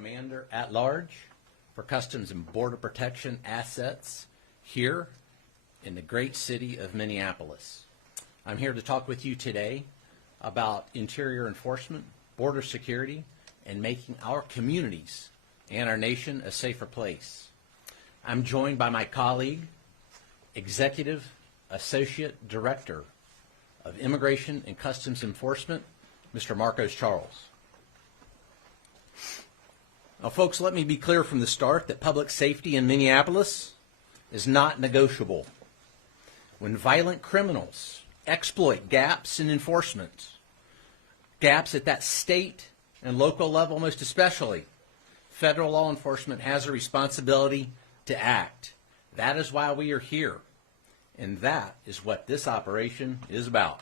Commander at Large for Customs and Border Protection Assets here in the great city of Minneapolis. I'm here to talk with you today about interior enforcement, border security, and making our communities and our nation a safer place. I'm joined by my colleague, Executive Associate Director of Immigration and Customs Enforcement, Mr. Marcos Charles. Now, folks, let me be clear from the start that public safety in Minneapolis is not negotiable. When violent criminals exploit gaps in enforcement, gaps at that state and local level most especially, federal law enforcement has a responsibility to act. That is why we are here, and that is what this operation is about.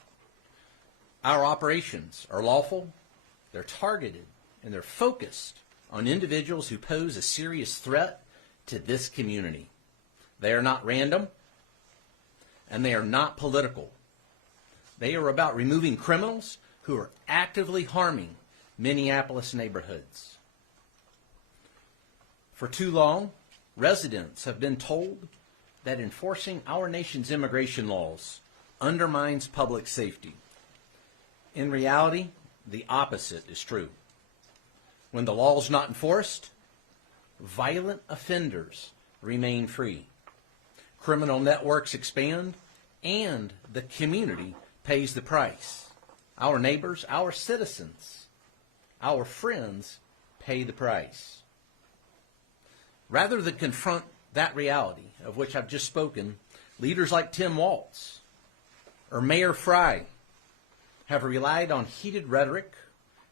Our operations are lawful, they're targeted, and they're focused on individuals who pose a serious threat to this community. They are not random, and they are not political. They are about removing criminals who are actively harming Minneapolis neighborhoods. For too long, residents have been told that enforcing our nation's immigration laws undermines public safety. In reality, the opposite is true. When the law is not enforced, violent offenders remain free. Criminal networks expand, and the community pays the price. Our neighbors, our citizens, our friends pay the price. Rather than confront that reality of which I've just spoken, leaders like Tim Walz or Mayor Frey have relied on heated rhetoric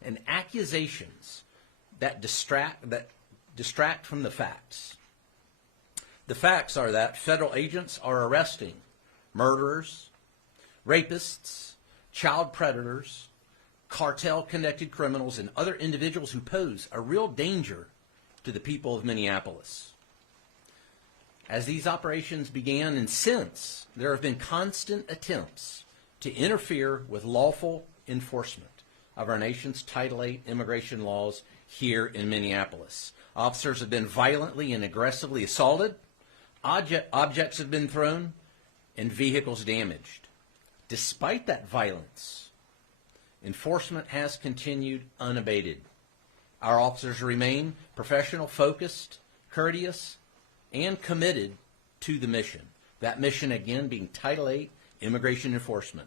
and accusations that distract from the facts. The facts are that federal agents are arresting murderers, rapists, child predators, cartel-connected criminals, and other individuals who pose a real danger to the people of Minneapolis. As these operations began and since, there have been constant attempts to interfere with lawful enforcement of our nation's Title VIII immigration laws here in Minneapolis. Officers have been violently and aggressively assaulted, objects have been thrown, and vehicles damaged. Despite that violence, enforcement has continued unabated. Our officers remain professional, focused, courteous, and committed to the mission. That mission, again, being Title VIII immigration enforcement.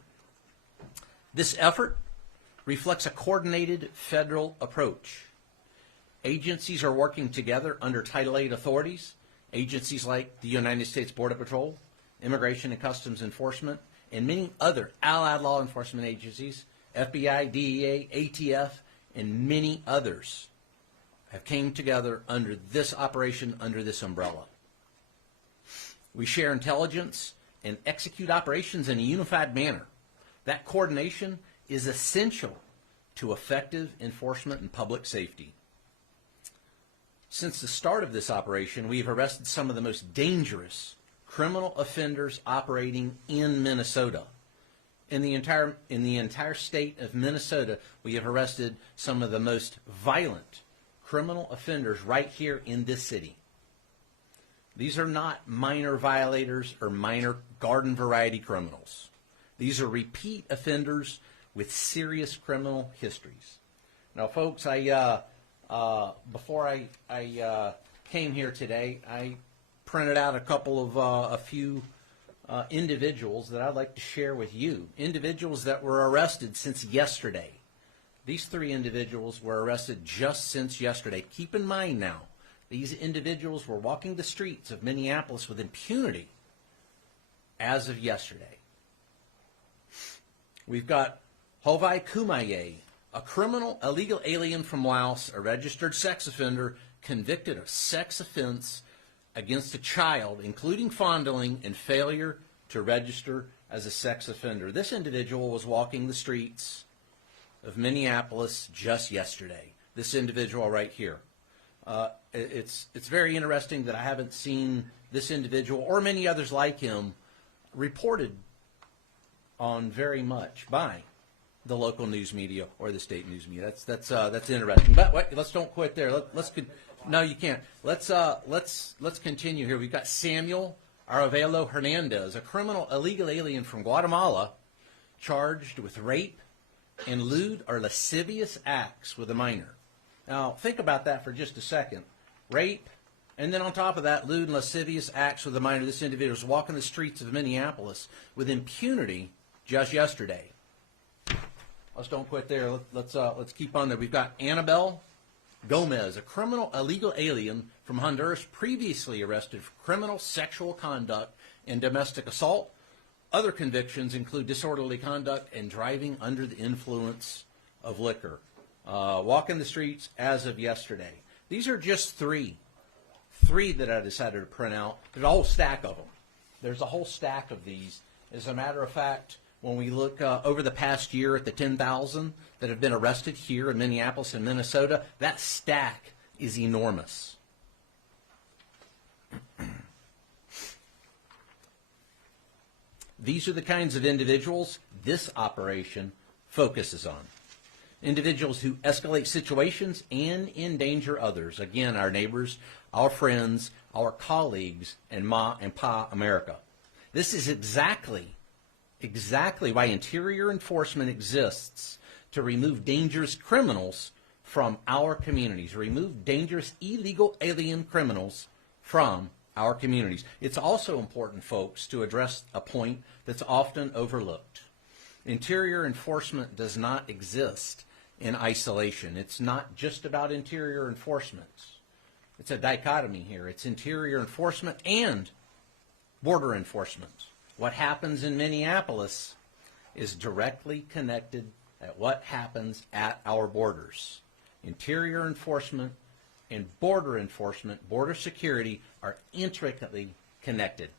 This effort reflects a coordinated federal approach. Agencies are working together under Title VIII authorities, agencies like the United States Border Patrol, Immigration and Customs Enforcement, and many other allied law enforcement agencies, FBI, DEA, ATF, and many others have came together under this operation, under this umbrella. We share intelligence and execute operations in a unified manner. That coordination is essential to effective enforcement and public safety. Since the start of this operation, we have arrested some of the most dangerous criminal offenders operating in Minnesota. In the entire state of Minnesota, we have arrested some of the most violent criminal offenders right here in this city. These are not minor violators or minor garden variety criminals. These are repeat offenders with serious criminal histories. Now, folks, before I came here today, I printed out a few individuals that I'd like to share with you. Individuals that were arrested since yesterday. These 3 individuals were arrested just since yesterday. Keep in mind now, these individuals were walking the streets of Minneapolis with impunity as of yesterday. We've got Hovai Kumaye, a criminal illegal alien from Laos, a registered sex offender convicted of sex offense against a child, including fondling and failure to register as a sex offender. This individual was walking the streets of Minneapolis just yesterday. This individual right here. It's very interesting that I haven't seen this individual or many others like him reported on very much by the local news media or the state news media. That's interesting. But wait, let's don't quit there. No, you can't. Let's continue here. We've got Samuel Aravelo Hernandez, a illegal alien from Guatemala, charged with rape and lewd or lascivious acts with a minor. Now, think about that for just a second. Rape, and then on top of that, lewd and lascivious acts with a minor. This individual was walking the streets of Minneapolis with impunity just yesterday. Let's don't quit there. Let's keep on there. We've got Annabelle Gomez, a illegal alien from Honduras, previously arrested for criminal sexual conduct and domestic assault. Other convictions include disorderly conduct and driving under the influence of liquor. Walking the streets as of yesterday. These are just three that I decided to print out. There's a whole stack of them. There's a whole stack of these. As a matter of fact, when we look over the past year at the 10,000 that have been arrested here in Minneapolis and Minnesota, that stack is enormous. These are the kinds of individuals this operation focuses on. Individuals who escalate situations and endanger others. Again, our neighbors, our friends, our colleagues, and Ma and Pa America. This is exactly why interior enforcement exists, to remove dangerous criminals from our communities, remove dangerous illegal alien criminals from our communities. It's also important, folks, to address a point that's often overlooked. Interior enforcement does not exist in isolation. It's not just about interior enforcement. It's a dichotomy here. It's interior enforcement and border enforcement. What happens in Minneapolis is directly connected at what happens at our borders. Interior enforcement and border security are intricately connected.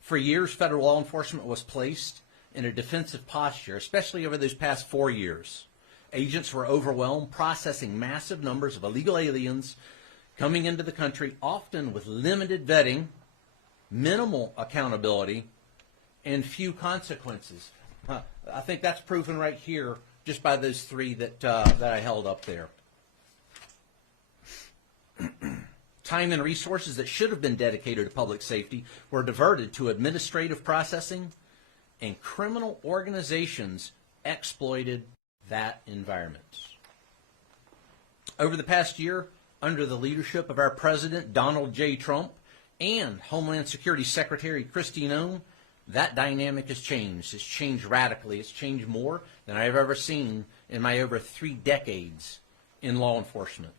For years, federal law enforcement was placed in a defensive posture, especially over those past 4 years. Agents were overwhelmed, processing massive numbers of illegal aliens coming into the country, often with limited vetting, minimal accountability, and few consequences. I think that's proven right here just by those three that I held up there. Time and resources that should have been dedicated to public safety were diverted to administrative processing, and criminal organizations exploited that environment. Over the past year, under the leadership of our President, Donald J. Trump, and Homeland Security Secretary Kristi Noem, that dynamic has changed. It's changed radically. It's changed more than I've ever seen in my over 3 decades in law enforcement.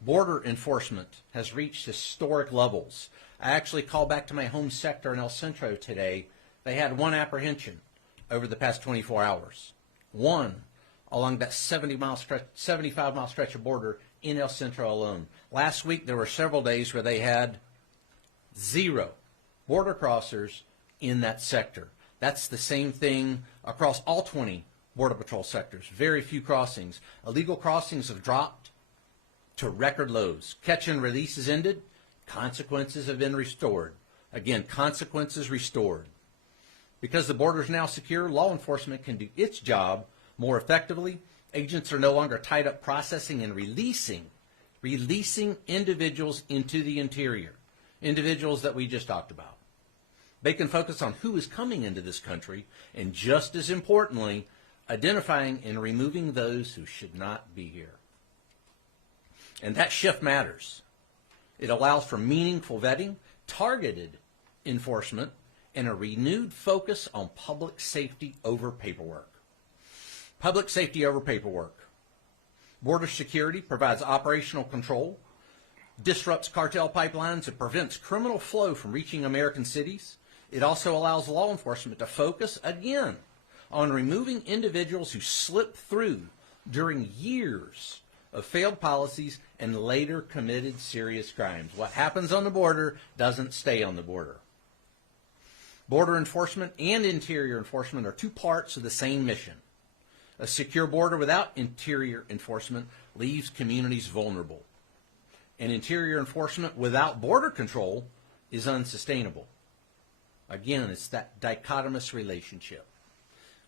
Border enforcement has reached historic levels. I actually called back to my home sector in El Centro today. They had 1 apprehension over the past 24 hours. 1 along that 75-mile stretch of border in El Centro alone. Last week, there were several days where they had 0 border crossers in that sector. That's the same thing across all 20 Border Patrol sectors. Very few crossings. Illegal crossings have dropped to record lows. Catch and release has ended. Consequences have been restored. Again, consequences restored. Because the border is now secure, law enforcement can do its job more effectively. Agents are no longer tied up processing and releasing individuals into the interior, individuals that we just talked about. They can focus on who is coming into this country, and just as importantly, identifying and removing those who should not be here. And that shift matters. It allows for meaningful vetting, targeted enforcement, and a renewed focus on public safety over paperwork. Public safety over paperwork. Border security provides operational control, disrupts cartel pipelines, and prevents criminal flow from reaching American cities. It also allows law enforcement to focus, again, on removing individuals who slip through during years of failed policies and later committed serious crimes. What happens on the border doesn't stay on the border. Border enforcement and interior enforcement are 2 parts of the same mission. A secure border without interior enforcement leaves communities vulnerable. And interior enforcement without border control is unsustainable. Again, it's that dichotomous relationship.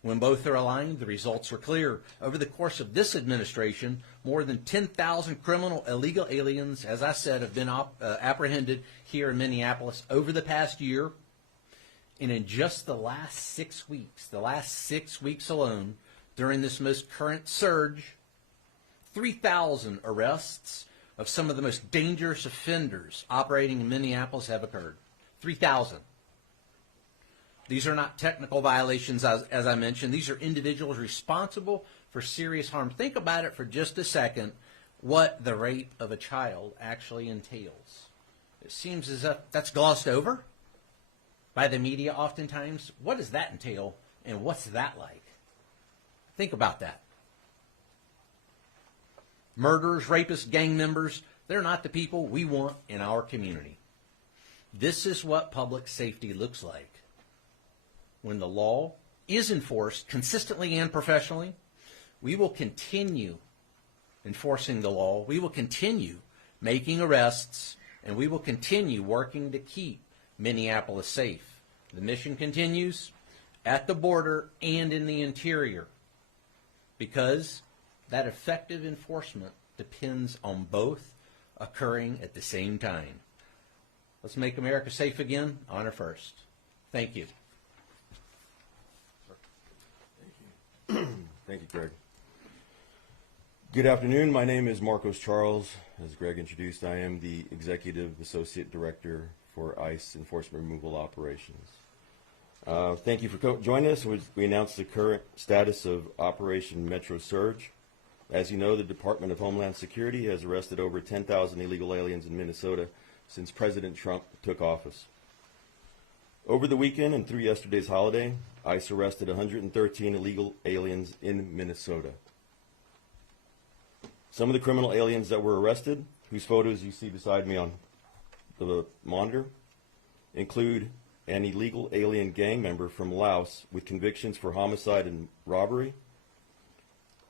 When both are aligned, the results are clear. Over the course of this administration, more than 10,000 criminal illegal aliens, as I said, have been apprehended here in Minneapolis over the past year. And in just the last 6 weeks alone, during this most current surge, 3,000 arrests of some of the most dangerous offenders operating in Minneapolis have occurred. 3,000. These are not technical violations, as I mentioned. These are individuals responsible for serious harm. Think about it for just a second, what the rape of a child actually entails. It seems as if that's glossed over by the media oftentimes. What does that entail, and what's that like? Think about that. Murderers, rapists, gang members, they're not the people we want in our community. This is what public safety looks like when the law is enforced consistently and professionally. We will continue enforcing the law. We will continue making arrests, and we will continue working to keep Minneapolis safe. The mission continues at the border and in the interior, because that effective enforcement depends on both occurring at the same time. Let's make America safe again. Honor first. Thank you. Thank you, Greg. Good afternoon. My name is Marcos Charles. As Greg introduced, I am the Executive Associate Director for ICE Enforcement Removal Operations. Thank you for joining us. We announced the current status of Operation Metro Surge. As you know, the Department of Homeland Security has arrested over 10,000 illegal aliens in Minnesota since President Trump took office. Over the weekend and through yesterday's holiday, ICE arrested 113 illegal aliens in Minnesota. Some of the criminal aliens that were arrested, whose photos you see beside me on the monitor, include an illegal alien gang member from Laos with convictions for homicide and robbery,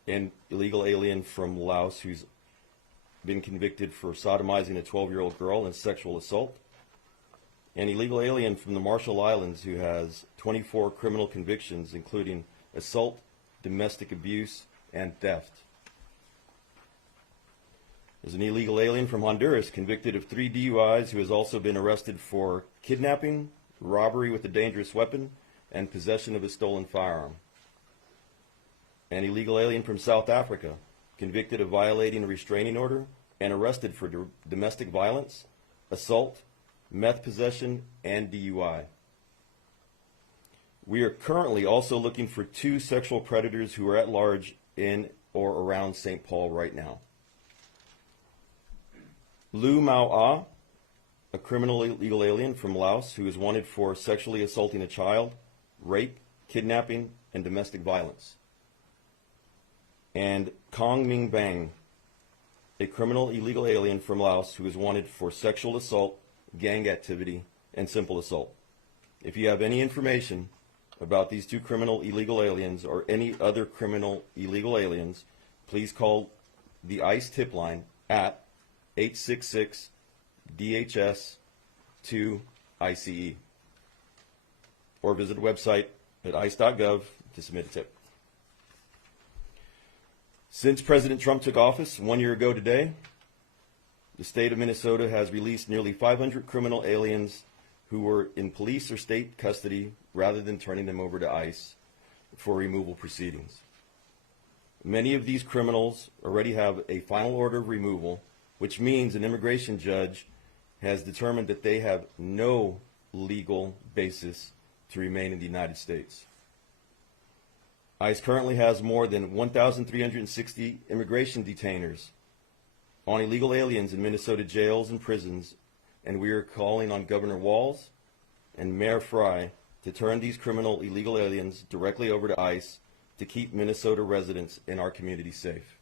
an illegal alien from Laos who's been convicted for sodomizing a 12-year-old girl and sexual assault, an illegal alien from the Marshall Islands who has 24 criminal convictions, including assault, domestic abuse, and theft. There's an illegal alien from Honduras convicted of 3 DUIs who has also been arrested for kidnapping, robbery with a dangerous weapon, and possession of a stolen firearm. An illegal alien from South Africa convicted of violating a restraining order and arrested for domestic violence, assault, meth possession, and DUI. We are currently also looking for 2 sexual predators who are at large in or around St. Paul right now. Lu Mao Ah, a criminal illegal alien from Laos who is wanted for sexually assaulting a child, rape, kidnapping, and domestic violence. And Kong Ming Bang, a criminal illegal alien from Laos who is wanted for sexual assault, gang activity, and simple assault. If you have any information about these 2 criminal illegal aliens or any other criminal illegal aliens, please call the ICE tip line at 866-DHS-2-ICE or visit the website at ice.gov to submit a tip. Since President Trump took office 1 year ago today, the state of Minnesota has released nearly 500 criminal aliens who were in police or state custody rather than turning them over to ICE for removal proceedings. Many of these criminals already have a final order of removal, which means an immigration judge has determined that they have no legal basis to remain in the United States. ICE currently has more than 1,360 immigration detainers on illegal aliens in Minnesota jails and prisons, and we are calling on Governor Walz and Mayor Frey to turn these criminal illegal aliens directly over to ICE to keep Minnesota residents in our community safe.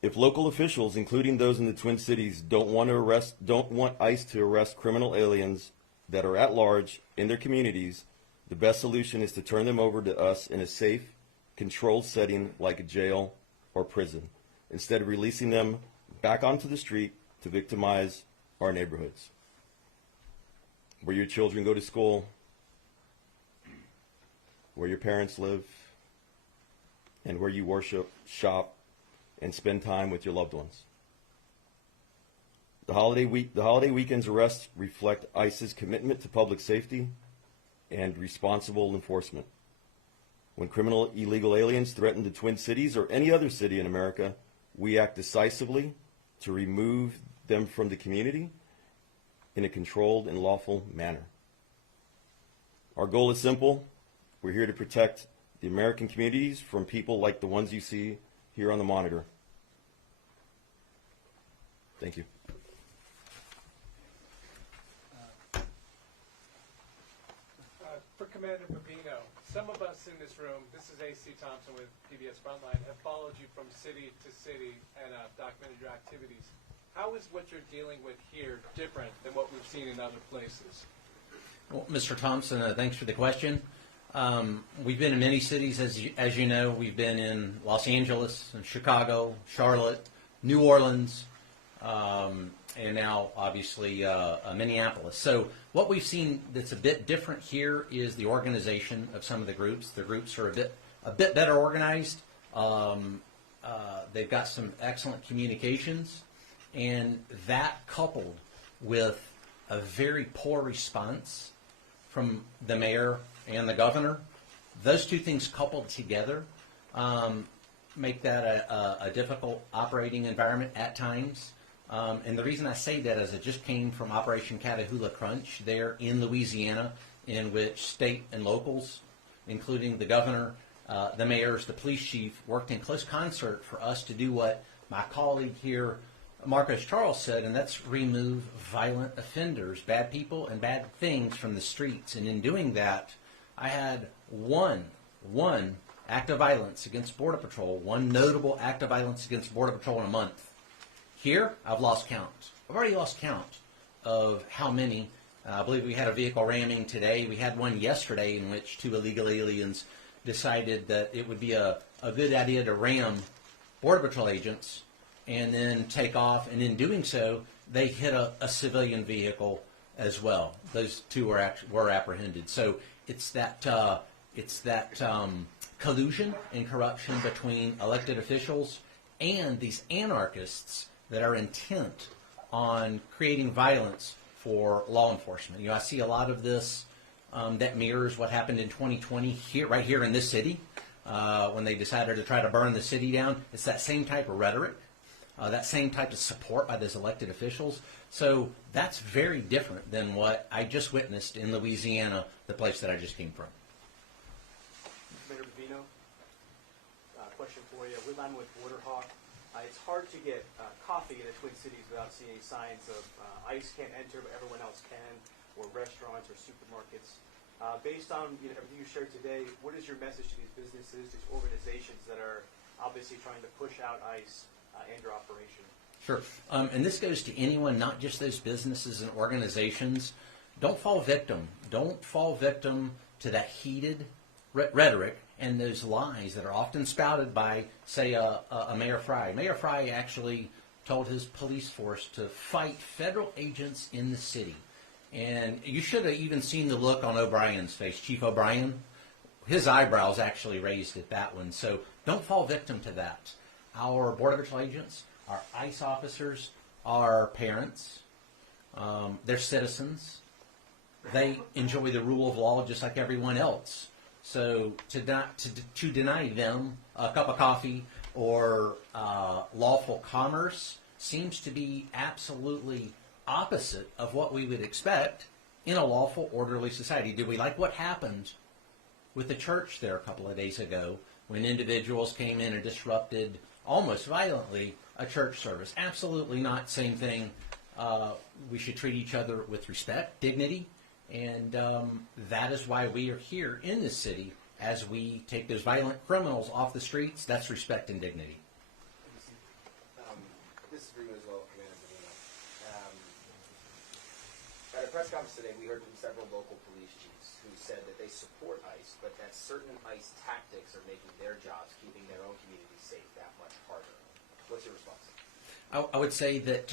If local officials, including those in the Twin Cities, don't want ICE to arrest criminal aliens that are at large in their communities, the best solution is to turn them over to us in a safe, controlled setting like a jail or prison, instead of releasing them back onto the street to victimize our neighborhoods, where your children go to school, where your parents live, and where you worship, shop, and spend time with your loved ones. The holiday weekend's arrests reflect ICE's commitment to public safety and responsible enforcement. When criminal illegal aliens threaten the Twin Cities or any other city in America, we act decisively to remove them from the community in a controlled and lawful manner. Our goal is simple. We're here to protect the American communities from people like the ones you see here on the monitor. Thank you. For Commander Bovino, some of us in this room, this is A.C. Thompson with PBS Frontline, have followed you from city to city and documented your activities. How is what you're dealing with here different than what we've seen in other places? Well, Mr. Thompson, thanks for the question. We've been in many cities, as you know. We've been in Los Angeles, and Chicago, Charlotte, New Orleans, and now, obviously, Minneapolis. So what we've seen that's a bit different here is the organization of some of the groups. The groups are a bit better organized. They've got some excellent communications, and that coupled with a very poor response from the mayor and the governor, those two things coupled together make that a difficult operating environment at times. And the reason I say that is I just came from Operation Catahoula Crunch there in Louisiana, in which state and locals, including the governor, the mayors, the police chief, worked in close concert for us to do what my colleague here, Marcus Charles, said, and that's remove violent offenders, bad people and bad things from the streets. And in doing that, I had one act of violence against Border Patrol, one notable act of violence against Border Patrol in a month. Here, I've lost count. I've already lost count of how many. I believe we had a vehicle ramming today. We had one yesterday in which two illegal aliens decided that it would be a good idea to ram Border Patrol agents and then take off. And in doing so, they hit a civilian vehicle as well. Those two were apprehended. So it's that collusion and corruption between elected officials and these anarchists that are intent on creating violence for law enforcement. You know, I see a lot of this that mirrors what happened in 2020 right here in this city when they decided to try to burn the city down. It's that same type of rhetoric, that same type of support by those elected officials. So that's very different than what I just witnessed in Louisiana, the place that I just came from. Commander Bovino, question for you. We're on with Waterhawk. It's hard to get coffee in the Twin Cities without seeing signs of ICE can't enter, but everyone else can, or restaurants or supermarkets. Based on everything you shared today, what is your message to these businesses, these organizations that are obviously trying to push out ICE and your operation? Sure. And this goes to anyone, not just those businesses and organizations. Don't fall victim. Don't fall victim to that heated rhetoric and those lies that are often spouted by, say, a Mayor Fry. Mayor Fry actually told his police force to fight federal agents in the city. And you should have even seen the look on O'Brien's face. Chief O'Brien, his eyebrows actually raised at that one. So don't fall victim to that. Our Border Patrol agents, our ICE officers, are parents. They're citizens. They enjoy the rule of law just like everyone else. So to deny them a cup of coffee or lawful commerce seems to be absolutely opposite of what we would expect in a lawful, orderly society. Did we like what happened with the church there a couple of days ago when individuals came in and disrupted almost violently a church service? Absolutely not. Same thing. We should treat each other with respect, dignity, and that is why we are here in this city as we take those violent criminals off the streets. That's respect and dignity. This is for you as well, Commander Bovino. At a press conference today, we heard from several local police chiefs who said that they support ICE, but that certain ICE tactics are making their jobs, keeping their own communities safe, that much harder. What's your response? I would say that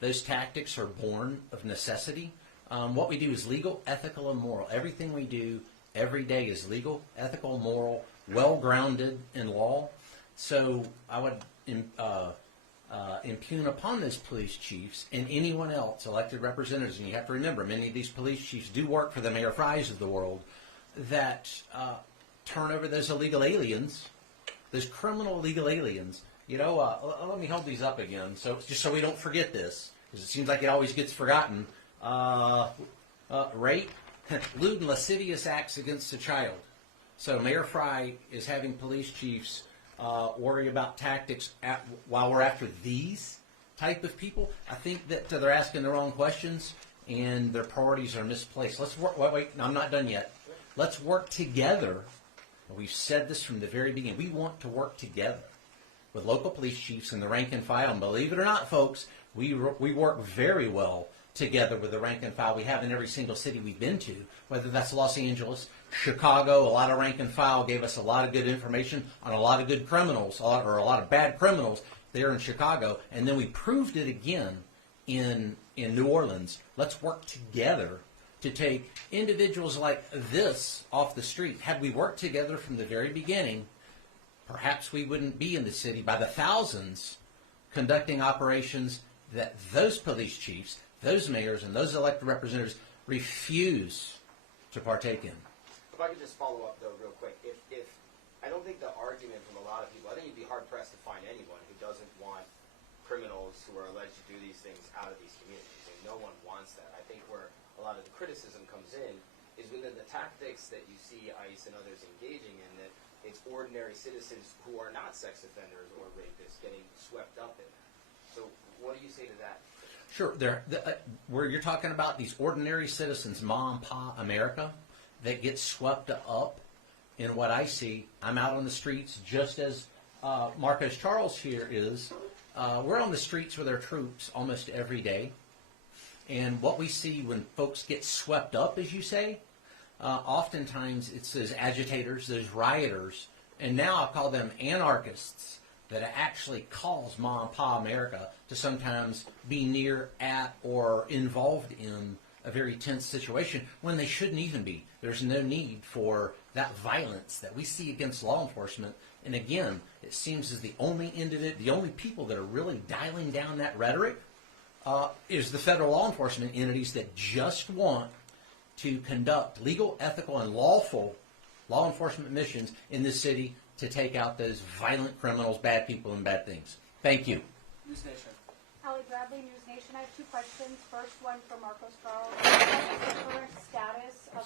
those tactics are born of necessity. What we do is legal, ethical, and moral. Everything we do every day is legal, ethical, moral, well-grounded in law. So I would impugn upon those police chiefs and anyone else, elected representatives, and you have to remember, many of these police chiefs do work for the Mayor Frys of the world, that turn over those illegal aliens, those criminal illegal aliens. You know, let me hold these up again, so just so we don't forget this, because it seems like it always gets forgotten. Rape, lewd and lascivious acts against a child. So Mayor Fry is having police chiefs worry about tactics while we're after these type of people. I think that they're asking the wrong questions and their priorities are misplaced. Let's work. Wait, no, I'm not done yet. Let's work together. We've said this from the very beginning. We want to work together with local police chiefs and the rank and file. And believe it or not, folks, we work very well together with the rank and file we have in every single city we've been to, whether that's Los Angeles, Chicago. A lot of rank and file gave us a lot of good information on a lot of good criminals, or a lot of bad criminals there in Chicago, and then we proved it again in New Orleans. Let's work together to take individuals like this off the street. Had we worked together from the very beginning, perhaps we wouldn't be in the city by the thousands conducting operations that those police chiefs, those mayors, and those elected representatives refuse to partake in. If I could just follow up, though, real quick. If I don't think the argument from a lot of people, I think you'd be hard-pressed to find anyone who doesn't want criminals who are alleged to do these things out of these communities. And no one wants that. I think where a lot of the criticism comes in is within the tactics that you see ICE and others engaging in, that it's ordinary citizens who are not sex offenders or rapists getting swept up in that. So what do you say to that? Sure. Where you're talking about these ordinary citizens, Ma and Pa America, that get swept up in what I see. I'm out on the streets just as Marcos Charles here is. We're on the streets with our troops almost every day. And what we see when folks get swept up, as you say, oftentimes it's those agitators, those rioters, and now I'll call them anarchists, that actually cause Ma and Pa America to sometimes be near, at, or involved in a very tense situation when they shouldn't even be. There's no need for that violence that we see against law enforcement. And again, it seems as the only people that are really dialing down that rhetoric is the federal law enforcement entities that just want to conduct legal, ethical, and lawful law enforcement missions in this city to take out those violent criminals, bad people, and bad things. Thank you. News Nation. Allie Bradley, News Nation. I have two questions. First one for Marcos Charles. What is the current status of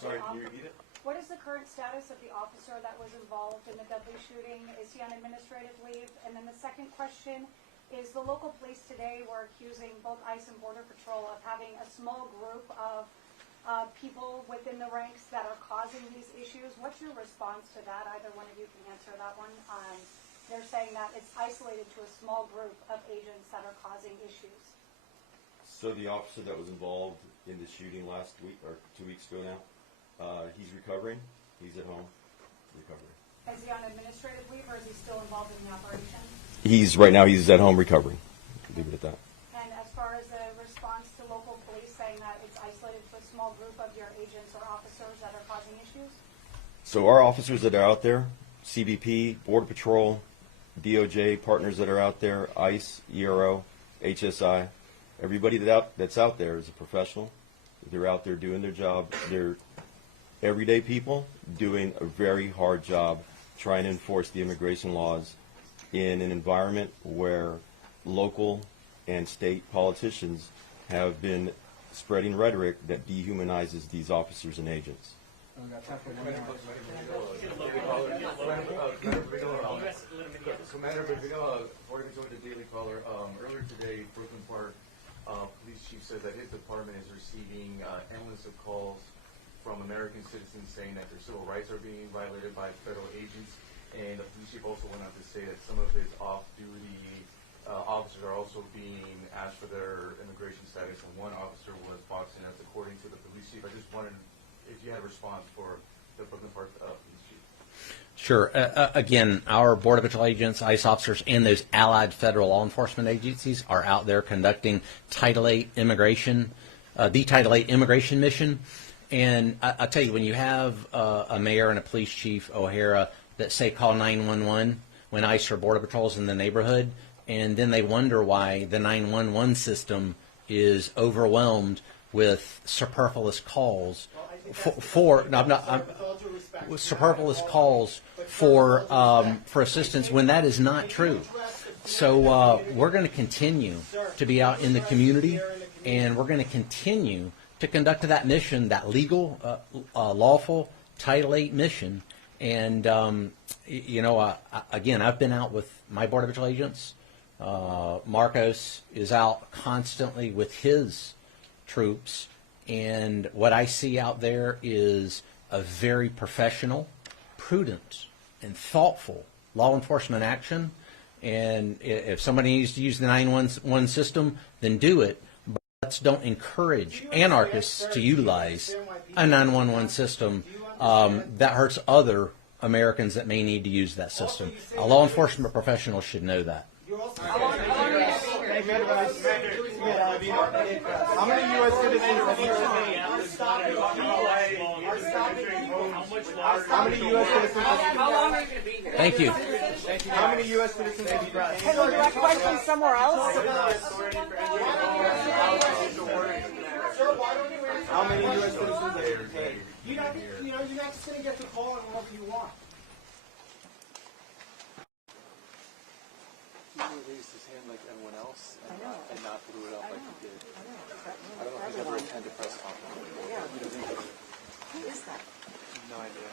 What is the current status of the officer that was involved in the deadly shooting? Is he on administrative leave? And then the second question is, the local police today were accusing both ICE and Border Patrol of having a small group of people within the ranks that are causing these issues. What's your response to that? Either one of you can answer that one. They're saying that it's isolated to a small group of agents that are causing issues. So the officer that was involved in the shooting last week, or 2 weeks ago now, he's recovering. He's at home recovering. Is he on administrative leave, or is he still involved in the operation? Right now he's at home recovering. Leave it at that. And as far as the response to local police saying that it's isolated to a small group of your agents or officers that are causing issues? So our officers that are out there, CBP, Border Patrol, DOJ, partners that are out there, ICE, ERO, HSI, everybody that's out there is a professional. They're out there doing their job. They're everyday people doing a very hard job trying to enforce the immigration laws in an environment where local and state politicians have been spreading rhetoric that dehumanizes these officers and agents. Commander Bovino, according to the Daily Caller, earlier today, Brooklyn Park police chief said that his department is receiving endless of calls from American citizens saying that their civil rights are being violated by federal agents. And the police chief also went on to say that some of his off-duty officers are also being asked for their immigration status, and one officer was boxing us, according to the police chief. I just wondered if you had a response for the Brooklyn Park police chief. Sure. Again, our Border Patrol agents, ICE officers, and those allied federal law enforcement agencies are out there conducting Title VIII immigration, the Title VIII immigration mission. And I'll tell you, when you have a mayor and a police chief, O'Hara, that say call 911 when ICE or Border Patrol's in the neighborhood, and then they wonder why the 911 system is overwhelmed with superfluous calls superfluous calls for assistance when that is not true. So we're going to continue to be out in the community, and we're going to continue to conduct that mission, that legal, lawful Title VIII mission. And again, I've been out with my Border Patrol agents. Marcos is out constantly with his troops, and what I see out there is a very professional, prudent, and thoughtful law enforcement action. And if somebody needs to use the 911 system, then do it. But let's don't encourage anarchists to utilize a 911 system that hurts other Americans that may need to use that system. A law enforcement professional should know that. How many U.S. citizens have you How many U.S. citizens have you Thank you. How many U.S. citizens have you Can we direct questions somewhere else? How many U.S. citizens have you detained? You're not just going to get the call and whatever you want. He raised his hand like everyone else and not blew it up like he did. I don't know if he's ever attended a press conference before. Yeah. Who is that? No idea.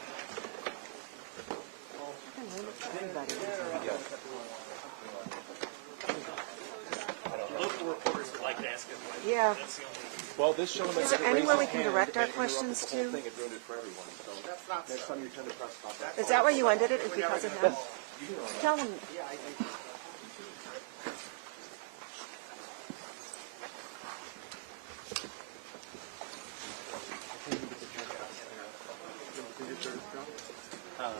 Local reporters would like to ask him. Yeah. Well, this gentleman Is there anywhere we can direct our questions to? It ruined it for everyone. So next time you attend a press conference. Is that why you ended it? Is because of him? Tell him. Uh,